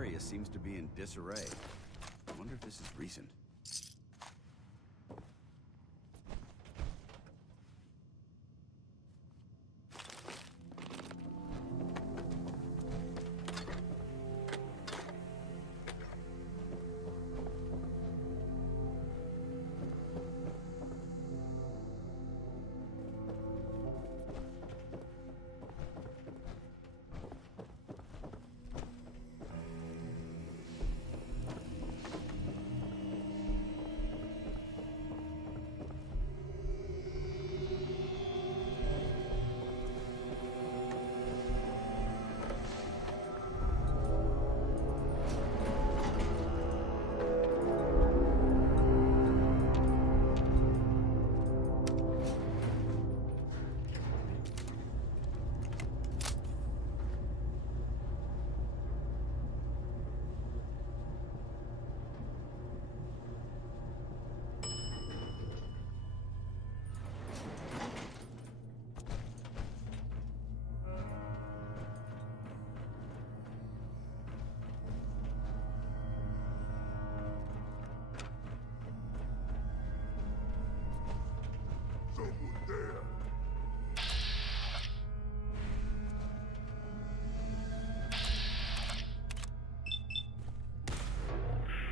area seems to be in disarray. I wonder if this is recent.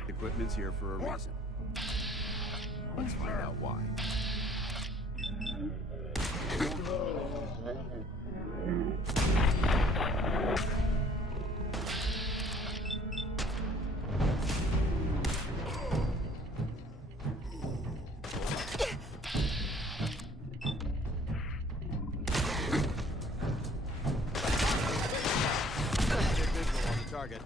Equipment's here for a reason. Let's find out why. Get visual on the target.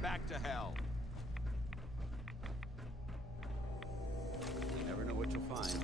Back to hell. You never know what you'll find.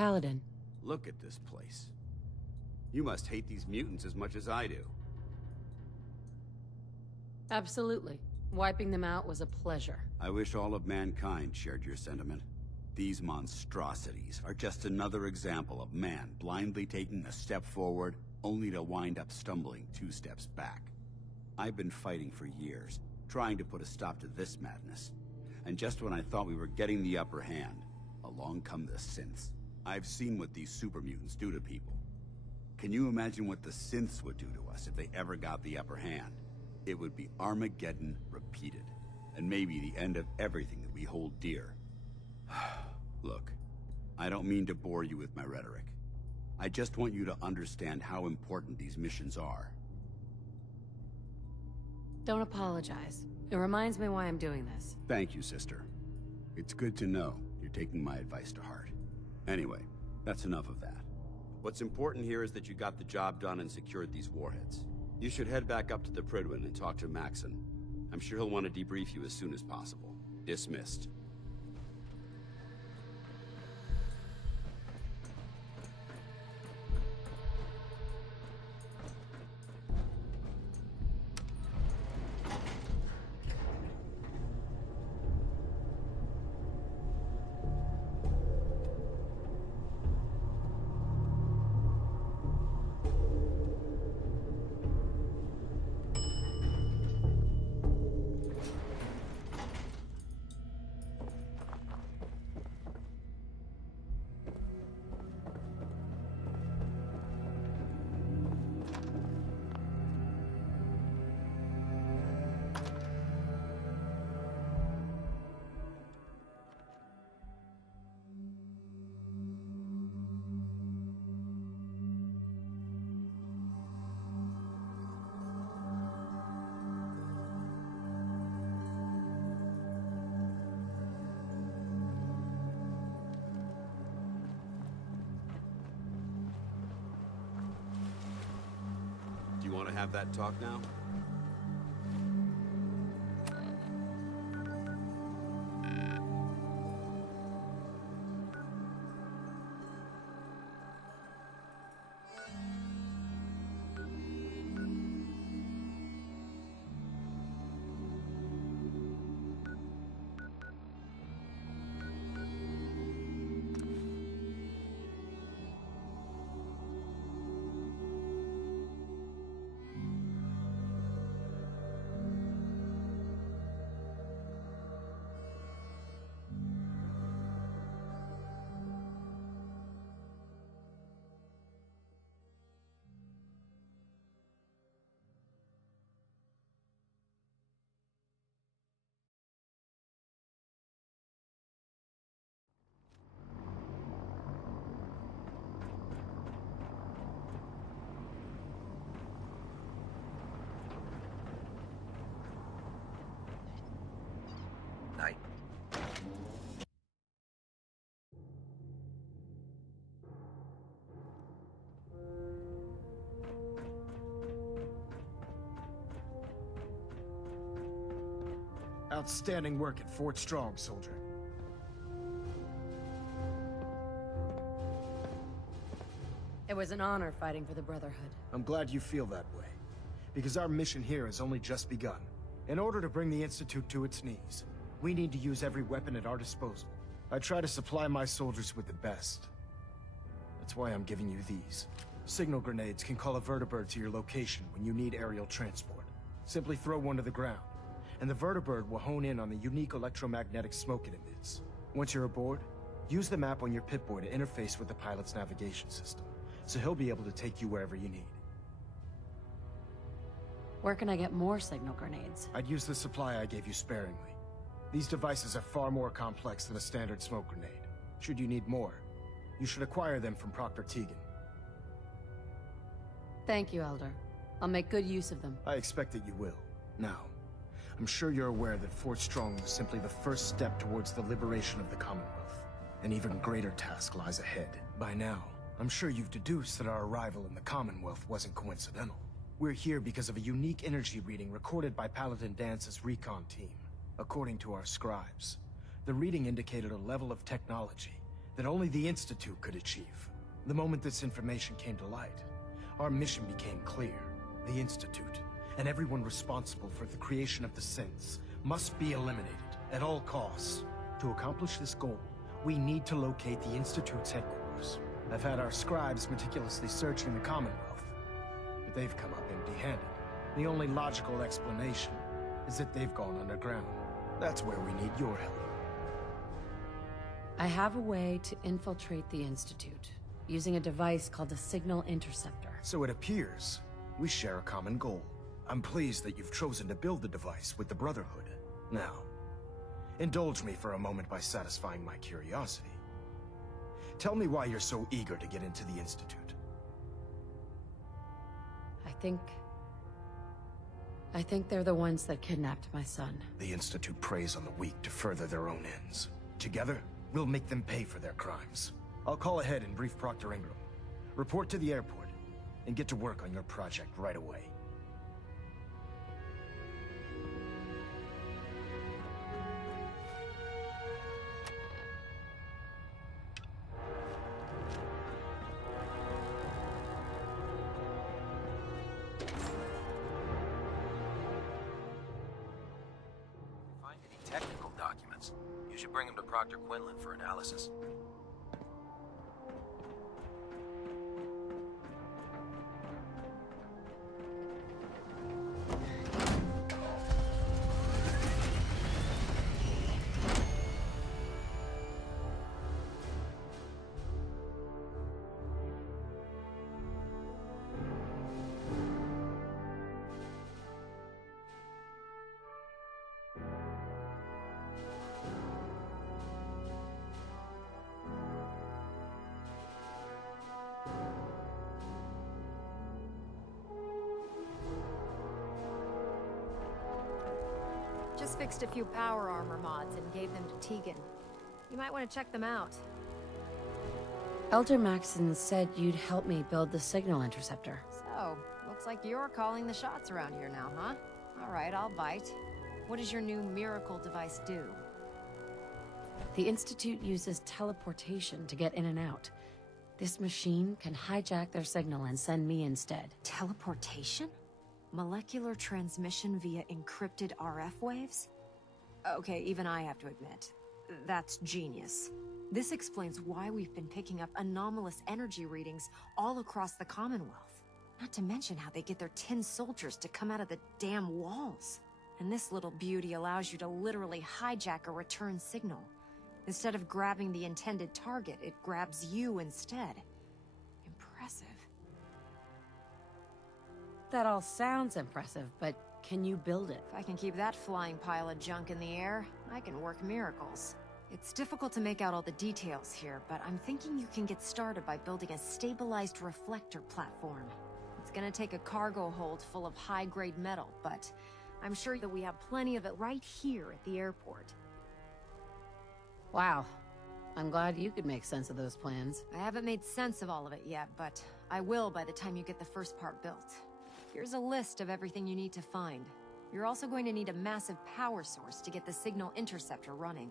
Paladin. Look at this place. You must hate these mutants as much as I do. Absolutely. Wiping them out was a pleasure. I wish all of mankind shared your sentiment. These monstrosities are just another example of man blindly taking a step forward, only to wind up stumbling 2 steps back. I've been fighting for years, trying to put a stop to this madness. And just when I thought we were getting the upper hand, along come the synths. I've seen what these super mutants do to people. Can you imagine what the synths would do to us if they ever got the upper hand? It would be Armageddon repeated, and maybe the end of everything that we hold dear. Look, I don't mean to bore you with my rhetoric. I just want you to understand how important these missions are. Don't apologize. It reminds me why I'm doing this. Thank you, sister. It's good to know you're taking my advice to heart. Anyway, that's enough of that. What's important here is that you got the job done and secured these warheads. You should head back up to the Prydwen and talk to Maxon. I'm sure he'll want to debrief you as soon as possible. Dismissed. You want to have that talk now? Night. Outstanding work at Fort Strong, soldier. It was an honor fighting for the Brotherhood. I'm glad you feel that way, because our mission here has only just begun. In order to bring the Institute to its knees, we need to use every weapon at our disposal. I try to supply my soldiers with the best. That's why I'm giving you these. Signal grenades can call a vertibird to your location when you need aerial transport. Simply throw one to the ground, and the vertibird will hone in on the unique electromagnetic smoke it emits. Once you're aboard, use the map on your Pip-Boy to interface with the pilot's navigation system, so he'll be able to take you wherever you need. Where can I get more signal grenades? I'd use the supply I gave you sparingly. These devices are far more complex than a standard smoke grenade. Should you need more, you should acquire them from Proctor Tegan. Thank you, Elder. I'll make good use of them. I expect that you will. Now, I'm sure you're aware that Fort Strong was simply the first step towards the liberation of the Commonwealth. An even greater task lies ahead. By now, I'm sure you've deduced that our arrival in the Commonwealth wasn't coincidental. We're here because of a unique energy reading recorded by Paladin Dance's recon team. According to our scribes, the reading indicated a level of technology that only the Institute could achieve. The moment this information came to light, our mission became clear. The Institute, and everyone responsible for the creation of the synths, must be eliminated at all costs. To accomplish this goal, we need to locate the Institute's headquarters. I've had our scribes meticulously searching the Commonwealth, but they've come up empty-handed. The only logical explanation is that they've gone underground. That's where we need your help. I have a way to infiltrate the Institute, using a device called a signal interceptor. So it appears we share a common goal. I'm pleased that you've chosen to build the device with the Brotherhood. Now, indulge me for a moment by satisfying my curiosity. Tell me why you're so eager to get into the Institute. I think they're the ones that kidnapped my son. The Institute preys on the weak to further their own ends. Together, we'll make them pay for their crimes. I'll call ahead and brief Proctor Ingram. Report to the airport, and get to work on your project right away. Technical documents. You should bring them to Proctor Quinlan for analysis. Just fixed a few power armor mods and gave them to Tegan. You might want to check them out. Elder Maxon said you'd help me build the signal interceptor. So, looks like you're calling the shots around here now, huh? Alright, I'll bite. What does your new miracle device do? The Institute uses teleportation to get in and out. This machine can hijack their signal and send me instead. Teleportation? Molecular transmission via encrypted RF waves? Okay, even I have to admit, that's genius. This explains why we've been picking up anomalous energy readings all across the Commonwealth. Not to mention how they get their tin soldiers to come out of the damn walls. And this little beauty allows you to literally hijack a return signal. Instead of grabbing the intended target, it grabs you instead. Impressive. That all sounds impressive, but can you build it? If I can keep that flying pile of junk in the air, I can work miracles. It's difficult to make out all the details here, but I'm thinking you can get started by building a stabilized reflector platform. It's gonna take a cargo hold full of high-grade metal, but I'm sure that we have plenty of it right here at the airport. Wow. I'm glad you could make sense of those plans. I haven't made sense of all of it yet, but I will by the time you get the first part built. Here's a list of everything you need to find. You're also going to need a massive power source to get the signal interceptor running.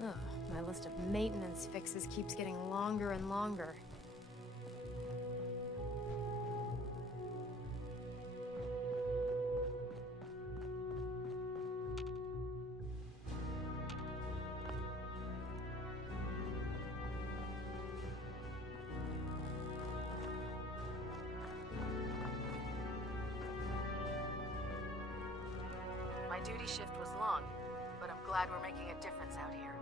Ugh, my list of maintenance fixes keeps getting longer and longer. My duty shift was long, but I'm glad we're making a difference out here.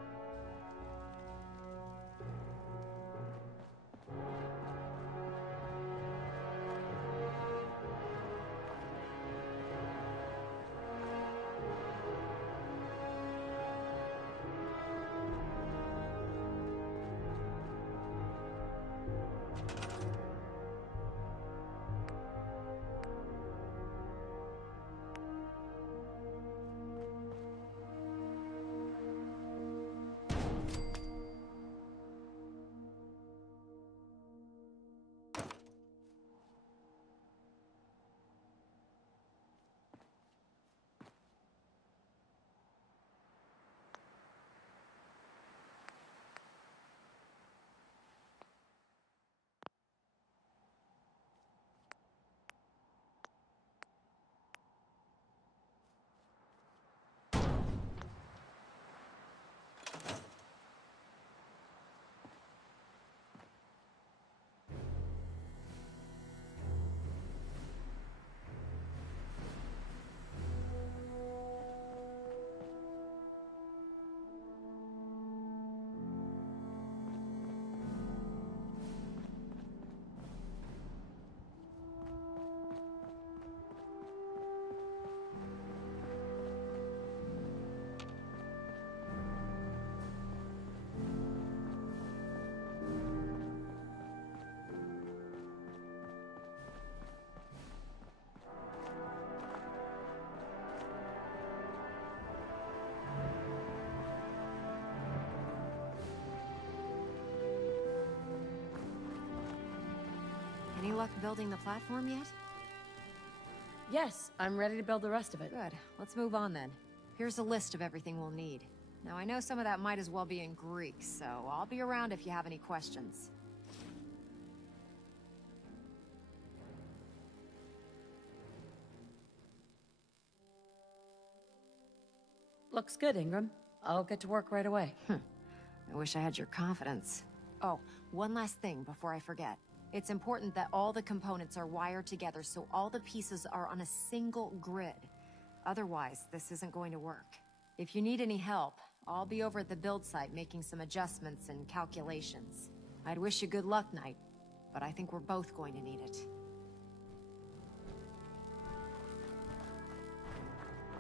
luck building the platform yet? Yes, I'm ready to build the rest of it. Good. Let's move on then. Here's a list of everything we'll need. Now, I know some of that might as well be in Greek, so I'll be around if you have any questions. Looks good, Ingram. I'll get to work right away. I wish I had your confidence. Oh, one last thing before I forget. It's important that all the components are wired together so all the pieces are on a single grid. Otherwise, this isn't going to work. If you need any help, I'll be over at the build site making some adjustments and calculations. I'd wish you good luck, Knight, but I think we're both going to need it.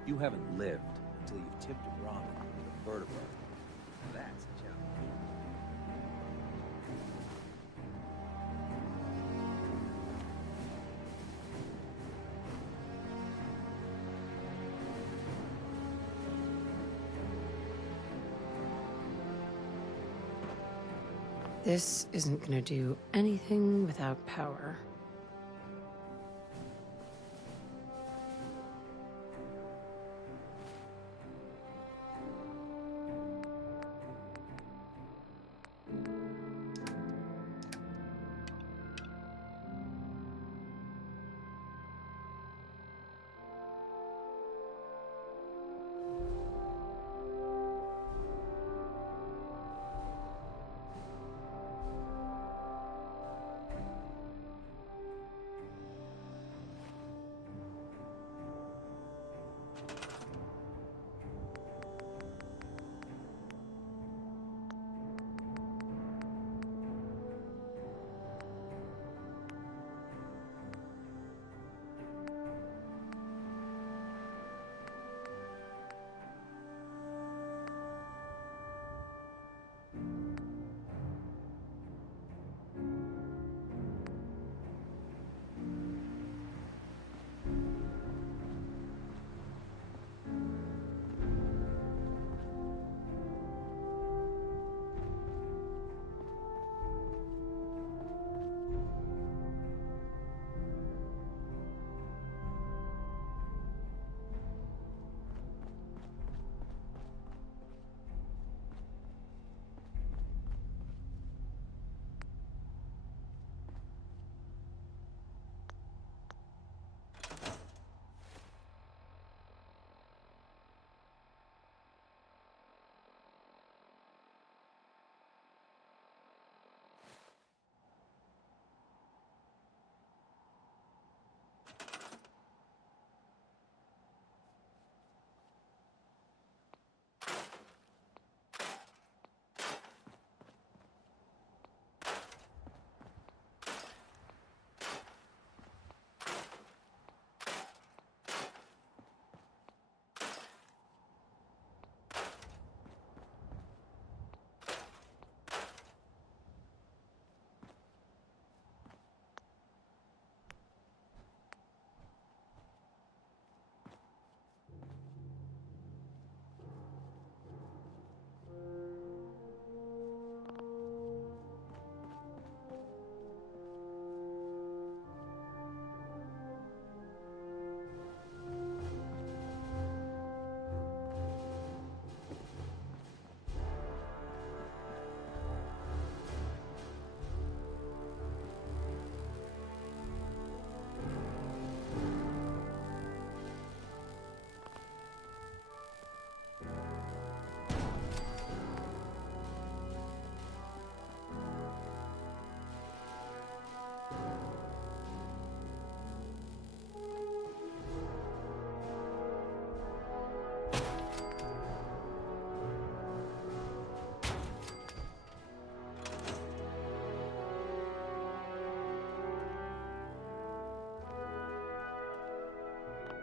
You haven't lived until you've tipped a ramen with a vertebra. That's a challenge. This isn't gonna do anything without power.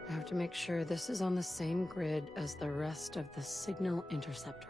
I have to make sure this is on the same grid as the rest of the signal interceptor.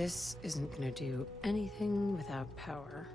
This isn't gonna do anything without power.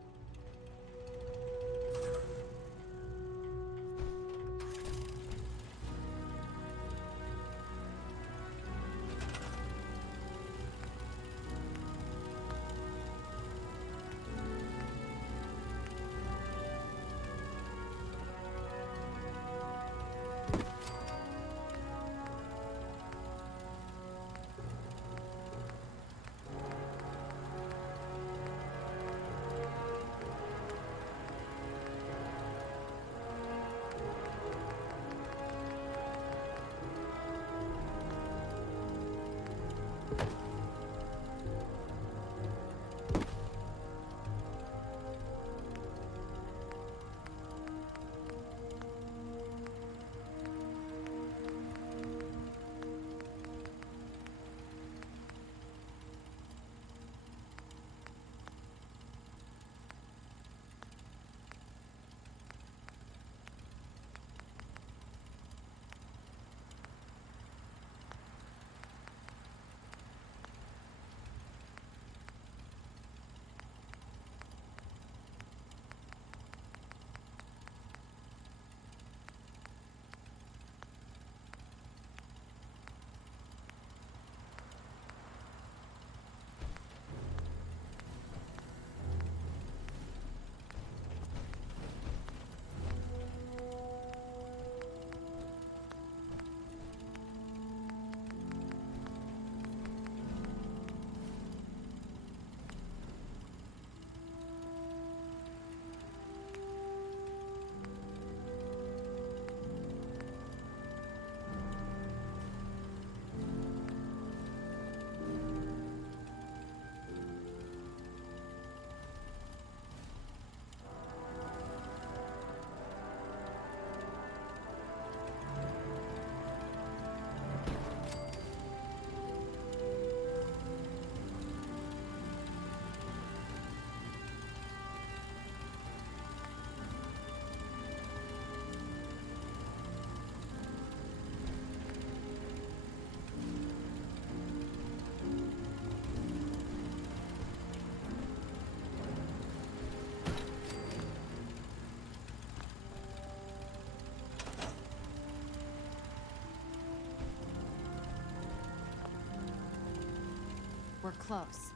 We're close.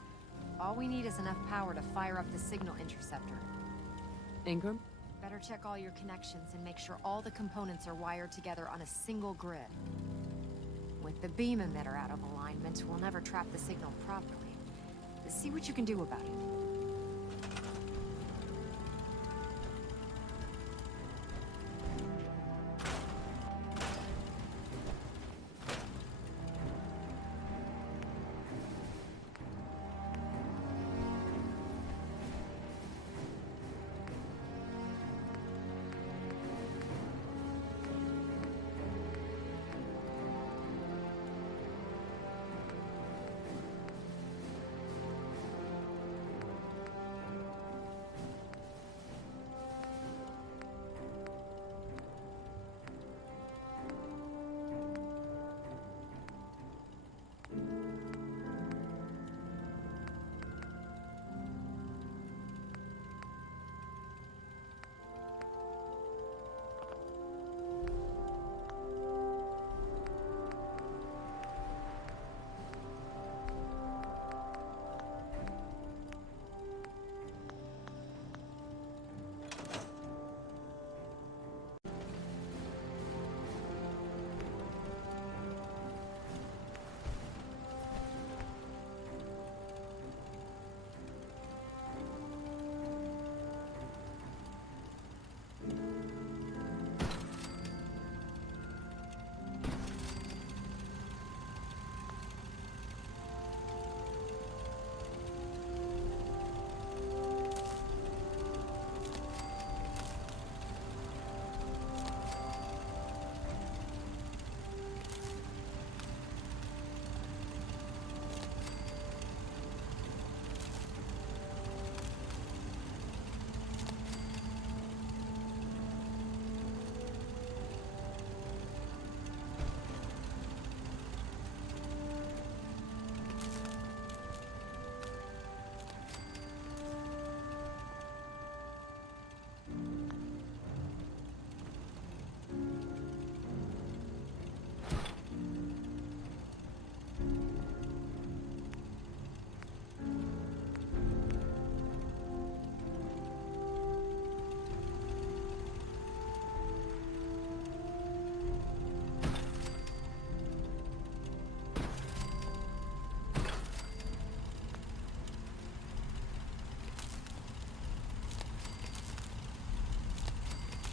All we need is enough power to fire up the signal interceptor. Ingram? Better check all your connections and make sure all the components are wired together on a single grid. With the beam emitter out of alignment, we'll never trap the signal properly. See what you can do about it.